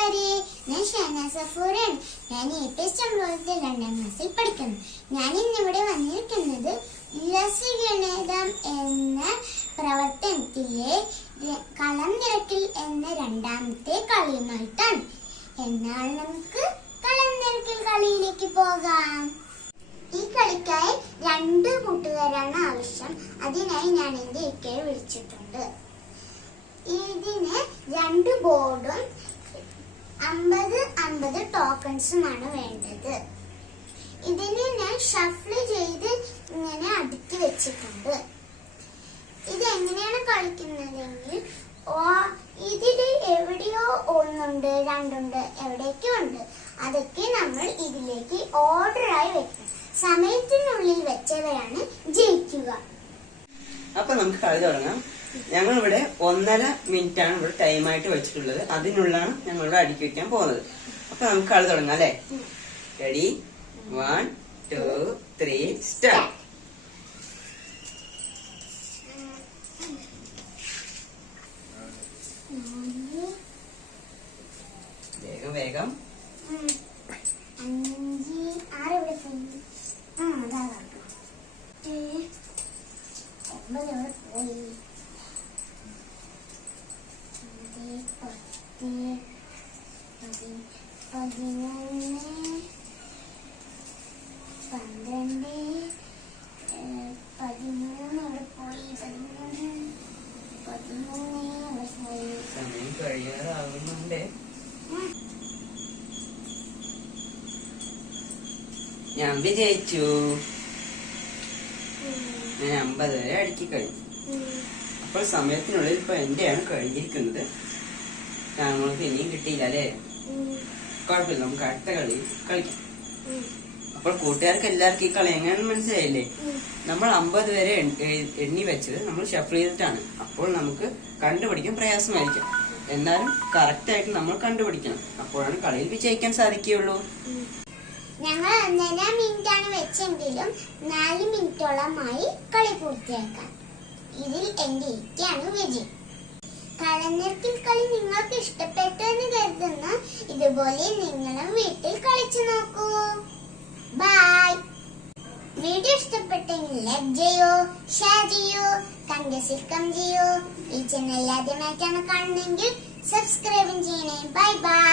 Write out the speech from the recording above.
കൂട്ടുകാരെ, ഞാൻ ഷഹനാസ് സഫൂറാണ്. ഞാൻ ഏറ്റവും രണ്ടാം ക്ലാസ്സിൽ പഠിക്കുന്നു. ഞാൻ ഇന്നിവിടെ വന്നിരിക്കുന്നത് ലസഗണിതം എന്ന പ്രവർത്തനത്തിലെ കളം നിരക്കൽ എന്ന രണ്ടാമത്തെ കളിയുമായിട്ടാണ്. എന്നാൽ നമുക്ക് കളം നിരക്കൽ കളിയിലേക്ക് പോകാം. ഈ കളിക്കായി 2 കൂട്ടുകാരാണ് ആവശ്യം. അതിനായി ഞാൻ എന്റെ ഇക്കയെ വിളിച്ചിട്ടുണ്ട്. ഇതിന് 2 ബോർഡും 50 ടോക്കൺസുമാണ് വേണ്ടത്. ഇതിന് ഞാൻ ഷഫിൾ ചെയ്ത് ഇങ്ങനെ അടുക്കി വെച്ചിട്ടുണ്ട്. ഇത് എങ്ങനെയാണ് കളിക്കുന്നതെങ്കിൽ ഇതില് എവിടെയോ 1 ഉണ്ട് 2 ഉണ്ട് എവിടെയൊക്കെ ഉണ്ട്. അതൊക്കെ നമ്മൾ ഇതിലേക്ക് ഓർഡറായി വെക്കണം. സമയത്തിനുള്ളിൽ വെച്ചവരാണ് ജയിക്കുക. അപ്പൊ നമുക്ക് കളി തുടങ്ങാം. ഞങ്ങളിവിടെ 1.5 മിനിറ്റാണ് ഇവിടെ ടൈമായിട്ട് വെച്ചിട്ടുള്ളത്. അതിനുള്ളിലാണ് ഞങ്ങളിവിടെ അടുക്കി വെക്കാൻ പോകുന്നത്. അപ്പൊ നമുക്ക് കളി തുടങ്ങാം അല്ലെ? Ready, 1 2 3 start. വേഗം വേഗം. 5 6 പോയി. 13 സമയം കഴിയാറാവുന്നുണ്ട്. ഞാൻ വിജയിച്ചു. ഞാൻ 50 വരെ അടുക്കി കഴിഞ്ഞു. അപ്പോൾ സമയത്തിനുള്ളിൽ ഇപ്പൊ എന്റെയാണ് കഴിഞ്ഞിരിക്കുന്നത്. നമ്മൾക്ക് ഇനിയും കിട്ടിയില്ല അല്ലേ? കുഴപ്പമില്ല, നമുക്ക് അടുത്ത കളി കളിക്കാം. അപ്പോൾ കൂട്ടുകാർക്ക് എല്ലാവർക്കും ഈ കളി എങ്ങനെയാണെന്ന് മനസ്സിലായില്ലേ? നമ്മൾ 50 വരെ എണ്ണി വെച്ചത് നമ്മൾ ഷഫിൾ ചെയ്തിട്ടാണ്. അപ്പോൾ നമുക്ക് കണ്ടുപിടിക്കാൻ പ്രയാസമായിരിക്കും. എന്നാലും കറക്റ്റ് ആയിട്ട് നമ്മൾ കണ്ടുപിടിക്കണം. അപ്പോഴാണ് കളിയിൽ വിജയിക്കാൻ സാധിക്കുകയുള്ളൂ. ഞങ്ങൾ 1.5 മിനിറ്റാണ് വെച്ചെങ്കിലും 4 മിനിറ്റോളമായി കളി പൂർത്തിയാക്കാൻ. ഇതിൽ എന്റെ ഇക്കയാണ് വിജയം. കളനിരക്കൽ കളി നിങ്ങൾക്ക് ഇഷ്ടപ്പെട്ടു എന്ന് കരുതുന്ന ഇതുപോലെ നിങ്ങളും വീട്ടിൽ കളിച്ചു നോക്കൂ. ബൈ. വീഡിയോ ഇഷ്ടപ്പെട്ടെങ്കിൽ ലൈക്ക് ചെയ്യൂ, ഷെയർ ചെയ്യൂ, കമന്റ് ചെയ്യൂ. ഈ ചാനൽ ആദ്യമായിട്ടാണ് കാണുന്നതെങ്കിൽ സബ്സ്ക്രൈബും ചെയ്യണേ. Bye bye.